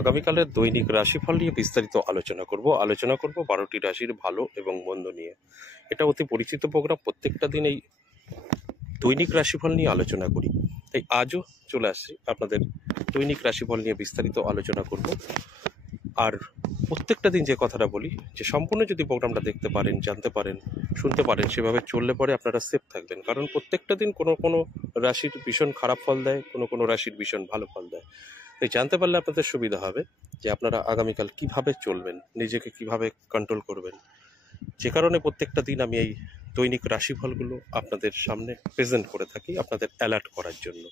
আগামীকালের দৈনিক রাশিফল নিয়ে বিস্তারিত আলোচনা করব 12টি রাশির ভালো এবং মন্দ নিয়ে। এটা অতি পরিচিত প্রোগ্রাম, প্রত্যেকটা দিন এই দৈনিক রাশিফল নিয়ে আলোচনা করি। তাই আজও চলে আসছি আপনাদের দৈনিক রাশিফল নিয়ে বিস্তারিত আলোচনা করব। আর প্রত্যেকটা দিন যে কথাটা বলি, যে সম্পূর্ণ যদি প্রোগ্রামটা দেখতে পারেন, জানতে পারেন, শুনতে পারেন, সেভাবে চললে পরে আপনারা সেফ থাকবেন। কারণ প্রত্যেকটা দিন কোনো রাশির ভীষণ খারাপ ফল দেয়, কোনো রাশির ভীষণ ভালো ফল দেয়। তাই জানতে পারলে আপনাদের সুবিধা হবে যে আপনারা আগামীকাল কিভাবে চলবেন, নিজেকে কিভাবে কন্ট্রোল করবেন। যে কারণে প্রত্যেকটা দিন আমি এই দৈনিক রাশিফলগুলো আপনাদের সামনে প্রেজেন্ট করে থাকি, আপনাদের অ্যালার্ট করার জন্য।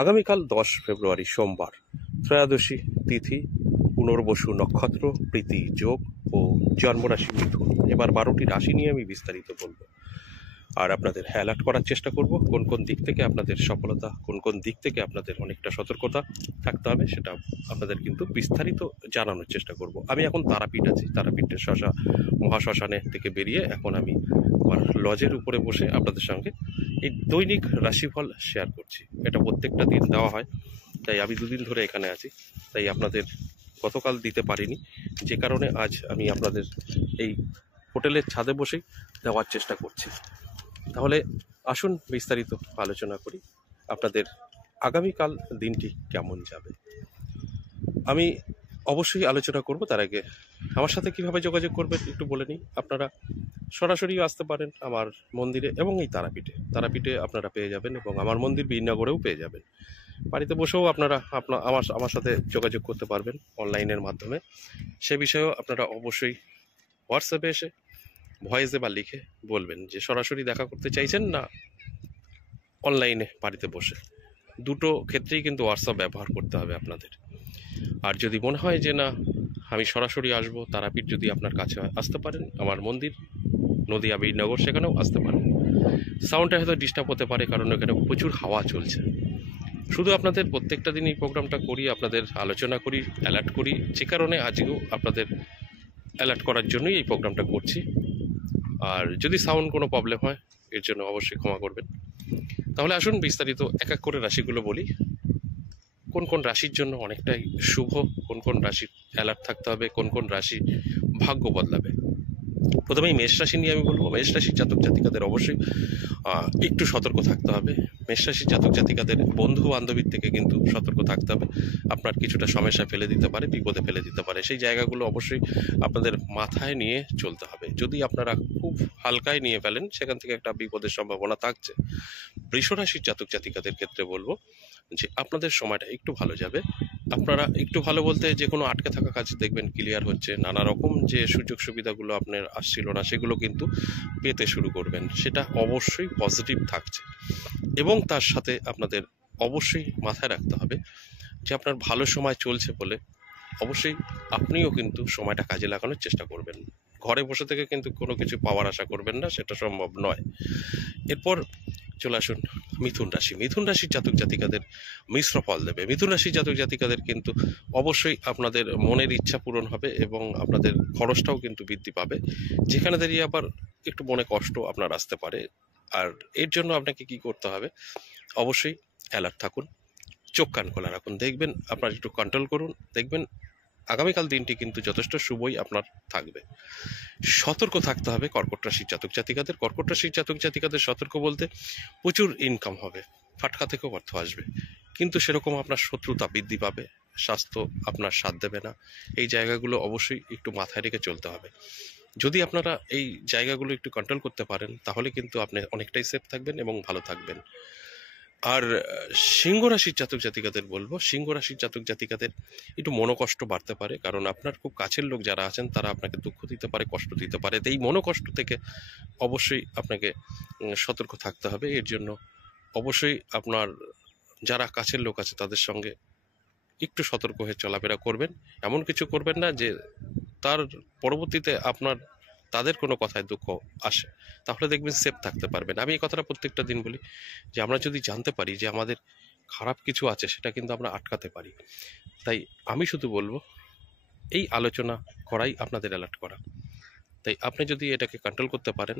আগামীকাল 10 ফেব্রুয়ারি সোমবার, ত্রয়োদশী তিথি, পুনর্বসু নক্ষত্র, প্রীতি যোগ ও জন্মরাশি মিথুন। এবার 12টি রাশি নিয়ে আমি বিস্তারিত বলবো আর আপনাদের অ্যালার্ট করার চেষ্টা করব কোন দিক থেকে আপনাদের সফলতা, কোন দিক থেকে আপনাদের অনেকটা সতর্কতা থাকতে হবে, সেটা আপনাদের কিন্তু বিস্তারিত জানানোর চেষ্টা করব। আমি এখন তারাপীঠ আছি, তারাপীঠের মহাশ্মশানে থেকে বেরিয়ে এখন আমি আমার লজের উপরে বসে আপনাদের সঙ্গে এই দৈনিক রাশিফল শেয়ার করছি। এটা প্রত্যেকটা দিন দেওয়া হয়, তাই আমি দুদিন ধরে এখানে আছি। তাই আপনাদের গতকাল দিতে পারিনি, যে কারণে আজ আমি আপনাদের এই হোটেলের ছাদে বসেই দেওয়ার চেষ্টা করছি। তাহলে আসুন বিস্তারিত আলোচনা করি আপনাদের আগামীকাল দিনটি কেমন যাবে। আমি অবশ্যই আলোচনা করব, তার আগে আমার সাথে কিভাবে যোগাযোগ করবেন একটু বলে নিই। আপনারা সরাসরিও আসতে পারেন আমার মন্দিরে এবং এই তারাপীঠে আপনারা পেয়ে যাবেন, এবং আমার মন্দির বীরনগরেও পেয়ে যাবেন। বাড়িতে বসেও আপনারা আমার সাথে যোগাযোগ করতে পারবেন অনলাইনের মাধ্যমে। সে বিষয়েও আপনারা অবশ্যই হোয়াটসঅ্যাপে এসে ভয়েসে বা লিখে বলবেন যে সরাসরি দেখা করতে চাইছেন না অনলাইনে বাড়িতে বসে। দুটো ক্ষেত্রেই কিন্তু হোয়াটসঅ্যাপ ব্যবহার করতে হবে আপনাদের। আর যদি মনে হয় যে না আমি সরাসরি আসবো, তারাপীঠ যদি আপনার কাছে আসতে পারেন, আমার মন্দির নদিয়া বীরনগর, সেখানেও আসতে পারেন। সাউন্ডটা হয়তো ডিস্টার্ব হতে পারে, কারণ এখানে প্রচুর হাওয়া চলছে। শুধু আপনাদের প্রত্যেকটা দিন এই প্রোগ্রামটা করি, আপনাদের আলোচনা করি, অ্যালার্ট করি, যে কারণে আজকেও আপনাদের অ্যালার্ট করার জন্যই এই প্রোগ্রামটা করছি। আর যদি সাউন্ড কোনো প্রবলেম হয় এর জন্য অবশ্যই ক্ষমা করবেন। তাহলে আসুন বিস্তারিত এক এক করে রাশিগুলো বলি। কোন রাশির জন্য অনেকটাই শুভ, কোন রাশির অ্যালার্ট থাকতে হবে, কোন রাশি ভাগ্য বদলাবে। প্রথমেই মেষ রাশি নিয়ে আমি বলবো। মেষ রাশির জাতক জাতিকাদের অবশ্যই একটু সতর্ক থাকতে হবে। মেষ রাশির জাতক জাতিকাদের বন্ধু বান্ধবীর থেকে কিন্তু সতর্ক থাকতে হবে। আপনার কিছুটা সমস্যা ফেলে দিতে পারে, বিপদে ফেলে দিতে পারে। সেই জায়গাগুলো অবশ্যই আপনাদের মাথায় নিয়ে চলতে হবে। যদি আপনারা খুব হালকায় নিয়ে ফেলেন, সেখান থেকে একটা বিপদের সম্ভাবনা থাকছে। বৃষ রাশির জাতক জাতিকাদের ক্ষেত্রে বলবো যে আপনাদের সময়টা একটু ভালো যাবে। আপনারা একটু ভালো বলতে যে কোনো আটকে থাকা কাজ দেখবেন ক্লিয়ার হচ্ছে, নানা রকম যে সুযোগ সুবিধাগুলো আপনার আসছিল না সেগুলো কিন্তু পেতে শুরু করবেন। সেটা অবশ্যই পজিটিভ থাকছে। এবং তার সাথে আপনাদের অবশ্যই মাথায় রাখতে হবে যে আপনার ভালো সময় চলছে বলে অবশ্যই আপনিও কিন্তু সময়টা কাজে লাগানোর চেষ্টা করবেন। ঘরে বসে থেকে কিন্তু কোনো কিছু পাওয়ার আশা করবেন না, সেটা সম্ভব নয়। এরপর চলে আসুন মিথুন রাশির জাতক জাতিকাদের মিশ্র ফল দেবে। মিথুন রাশির জাতক জাতিকাদের কিন্তু অবশ্যই আপনাদের মনের ইচ্ছা পূরণ হবে এবং আপনাদের খরচটাও কিন্তু বৃদ্ধি পাবে, যেখানে দাঁড়িয়ে আবার একটু মনে কষ্ট আপনার আসতে পারে। আর এর জন্য আপনাকে কি করতে হবে, অবশ্যই অ্যালার্ট থাকুন, চোখ কান খোলা রাখুন, দেখবেন আপনার একটু কন্ট্রোল করুন, দেখবেন আগামীকাল দিনটি কিন্তু যথেষ্ট শুভই আপনার থাকবে। সতর্ক থাকতে হবে কর্কট রাশির জাতক জাতিকাদের। কর্কট রাশির জাতক জাতিকাদের সতর্ক বলতে প্রচুর ইনকাম হবে, ফাটকা থেকেও অর্থ আসবে, কিন্তু সেরকম আপনার শত্রুতা বৃদ্ধি পাবে, স্বাস্থ্য আপনার সাথ দেবে না। এই জায়গাগুলো অবশ্যই একটু মাথায় রেখে চলতে হবে। যদি আপনারা এই জায়গাগুলো একটু কন্ট্রোল করতে পারেন, তাহলে কিন্তু আপনি অনেকটাই সেফ থাকবেন এবং ভালো থাকবেন। আর সিংহ রাশির জাতক জাতিকাদের বলবো, সিংহ রাশির জাতক জাতিকাদের একটু মনোকষ্ট বাড়তে পারে, কারণ আপনার খুব কাছের লোক যারা আছেন তারা আপনাকে দুঃখ দিতে পারে, কষ্ট দিতে পারে। এই মনোকষ্ট থেকে অবশ্যই আপনাকে সতর্ক থাকতে হবে। এর জন্য অবশ্যই আপনার যারা কাছের লোক আছে তাদের সঙ্গে একটু সতর্ক হয়ে চলাফেরা করবেন। এমন কিছু করবেন না যে তার পরবর্তীতে আপনার তাদের কোনো কথায় দুঃখ আসে, তাহলে দেখবেন সেফ থাকতে পারবেন। আমি এই কথাটা প্রত্যেকটা দিন বলি যে আমরা যদি জানতে পারি যে আমাদের খারাপ কিছু আছে, সেটা কিন্তু আমরা আটকাতে পারি। তাই আমি শুধু বলবো এই আলোচনা করাই আপনাদের অ্যালার্ট করা। তাই আপনি যদি এটাকে কন্ট্রোল করতে পারেন,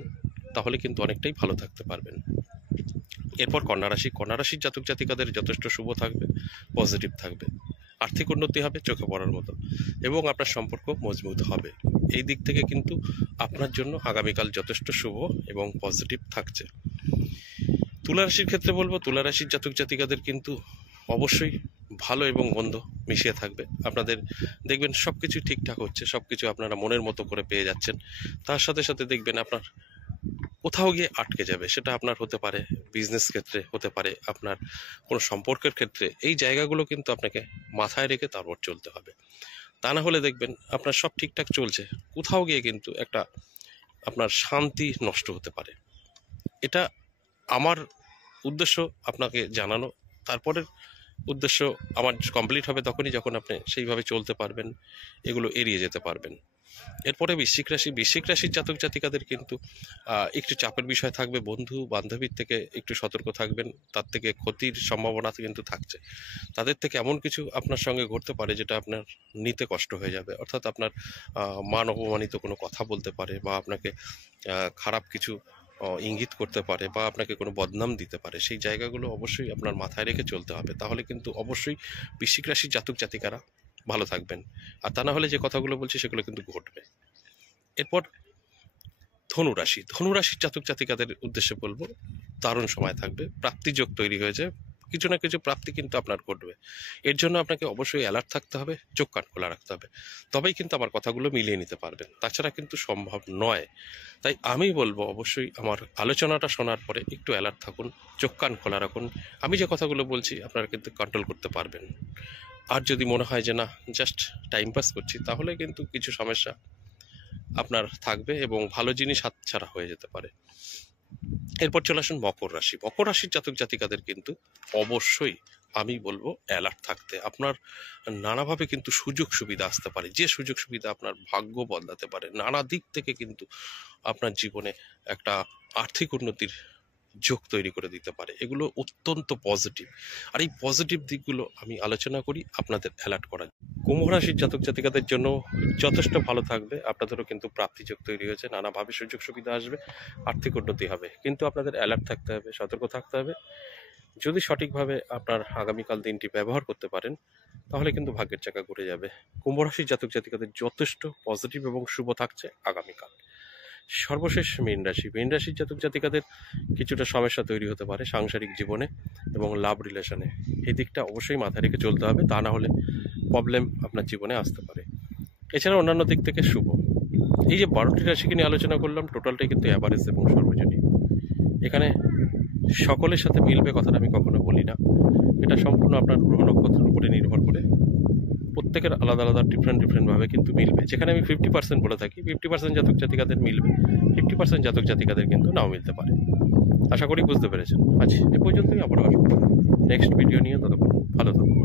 তাহলে কিন্তু অনেকটাই ভালো থাকতে পারবেন। এরপর কন্যা রাশির জাতক জাতিকাদের যথেষ্ট শুভ থাকবে, পজিটিভ থাকবে। আর্থিক উন্নতি হবে চোখে পড়ার মতো, এবং আপনার সম্পর্ক মজবুত হবে। এই দিক থেকে কিন্তু আপনার জন্য আগামীকাল যথেষ্ট শুভ এবং পজিটিভ থাকছে। তুলা রাশির ক্ষেত্রে বলবো, তুলা রাশির জাতক জাতিকাদের কিন্তু অবশ্যই ভালো এবং মন্দ মিশিয়ে থাকবে। আপনাদের দেখবেন সব কিছু ঠিকঠাক হচ্ছে, সব কিছু আপনারা মনের মতো করে পেয়ে যাচ্ছেন। তার সাথে সাথে দেখবেন আপনার কোথাও গিয়ে আটকে যাবে, সেটা আপনার হতে পারে বিজনেস ক্ষেত্রে, হতে পারে আপনার কোনো সম্পর্কের ক্ষেত্রে। এই জায়গাগুলো কিন্তু আপনাকে মাথায় রেখে তারপর চলতে হবে। তা না হলে দেখবেন আপনার সব ঠিকঠাক চলছে, কোথাও গিয়ে কিন্তু একটা আপনার শান্তি নষ্ট হতে পারে। এটা আমার উদ্দেশ্য আপনাকে জানানো। তারপরের উদ্দেশ্য আমার কমপ্লিট হবে তখনই, যখন আপনি সেইভাবে চলতে পারবেন, এগুলো এড়িয়ে যেতে পারবেন। এরপরে বৃশ্চিক রাশির জাতক জাতিকাদের কিন্তু একটু চাপের বিষয় থাকবে। বন্ধু বান্ধবীর থেকে একটু সতর্ক থাকবেন, তার থেকে ক্ষতির সম্ভাবনা কিন্তু থাকছে। তাদের থেকে এমন কিছু আপনার সঙ্গে ঘটতে পারে যেটা আপনার নিতে কষ্ট হয়ে যাবে, অর্থাৎ আপনার মান অপমানিত কোনো কথা বলতে পারে, বা আপনাকে খারাপ কিছু ইঙ্গিত করতে পারে, বা আপনাকে কোনো বদনাম দিতে পারে। সেই জায়গাগুলো অবশ্যই আপনার মাথায় রেখে চলতে হবে, তাহলে কিন্তু অবশ্যই বৃশ্চিক রাশির জাতক জাতিকারা ভালো থাকবেন। আর তা না হলে যে কথাগুলো বলছি সেগুলো কিন্তু ঘটবে। এরপর ধনুরাশির জাতক জাতিকাদের উদ্দেশ্যে বলবো, দারুণ সময় থাকবে, প্রাপ্তিযোগ তৈরি হয়েছে, কিছু না কিছু প্রাপ্তি কিন্তু আপনার ঘটবে। এর জন্য আপনাকে অবশ্যই অ্যালার্ট থাকতে হবে, চোখ কান খোলা রাখতে হবে, তবেই কিন্তু আমার কথাগুলো মিলিয়ে নিতে পারবেন, তাছাড়া কিন্তু সম্ভব নয়। তাই আমি বলবো অবশ্যই আমার আলোচনাটা শোনার পরে একটু অ্যালার্ট থাকুন, চোখ কান খোলা রাখুন। আমি যে কথাগুলো বলছি আপনারা কিন্তু কন্ট্রোল করতে পারবেন। আর যদি মনে হয় যে না, জাস্ট টাইম পাস করছি, তাহলে কিন্তু কিছু সমস্যা আপনার থাকবে এবং ভালো জিনিস হাতছাড়া হয়ে যেতে পারে। এরপর চলে আসুন মকর রাশির জাতক জাতিকাদের কিন্তু অবশ্যই আমি বলবো অ্যালার্ট থাকতে। আপনার নানাভাবে কিন্তু সুযোগ সুবিধা আসতে পারে, যে সুযোগ সুবিধা আপনার ভাগ্য বদলাতে পারে, নানা দিক থেকে কিন্তু আপনার জীবনে একটা আর্থিক উন্নতির যোগ তৈরি করে দিতে পারে। এগুলো অত্যন্ত পজিটিভ, আর এই পজিটিভ দিকগুলো আমি আলোচনা করি আপনাদের অ্যালার্ট করার। কুম্ভ রাশির জাতক জাতিকাদের জন্য যথেষ্ট ভালো থাকবে। আপনাদেরও কিন্তু প্রাপ্তিযোগ তৈরি হয়েছে, নানাভাবে সুযোগ সুবিধা আসবে, আর্থিক উন্নতি হবে, কিন্তু আপনাদের অ্যালার্ট থাকতে হবে, সতর্ক থাকতে হবে। যদি সঠিকভাবে আপনার আগামীকাল দিনটি ব্যবহার করতে পারেন, তাহলে কিন্তু ভাগ্যের চাকা ঘুরে যাবে। কুম্ভ রাশির জাতক জাতিকাদের যথেষ্ট পজিটিভ এবং শুভ থাকছে আগামীকাল। সর্বশেষ মীন রাশির জাতক জাতিকাদের কিছুটা সমস্যা তৈরি হতে পারে সাংসারিক জীবনে এবং লাভ রিলেশনে। এই দিকটা অবশ্যই মাথায় রেখে চলতে হবে, তা না হলে প্রবলেম আপনার জীবনে আসতে পারে। এছাড়া অন্যান্য দিক থেকে শুভ। এই যে 12টি রাশিকে নিয়ে আলোচনা করলাম, টোটালটাই কিন্তু অ্যাভারেজ এবং সর্বজনীন। এখানে সকলের সাথে মিলবে কথাটা আমি কখনো বলি না, এটা সম্পূর্ণ আপনার গ্রহ নক্ষত্রের উপরে নির্ভর করে প্রত্যেকের আলাদা আলাদা ডিফারেন্টভাবে কিন্তু মিলবে। যেখানে আমি 50% বলে থাকি, 50% জাতক জাতিকাদের মিলবে, 50% জাতক জাতিকাদের কিন্তু নাও মিলতে পারে। আশা করি বুঝতে পেরেছেন। আজ এ পর্যন্তই, আবার আসবো নেক্সট ভিডিও নিয়ে। ততক্ষণ ভালো থাকুন।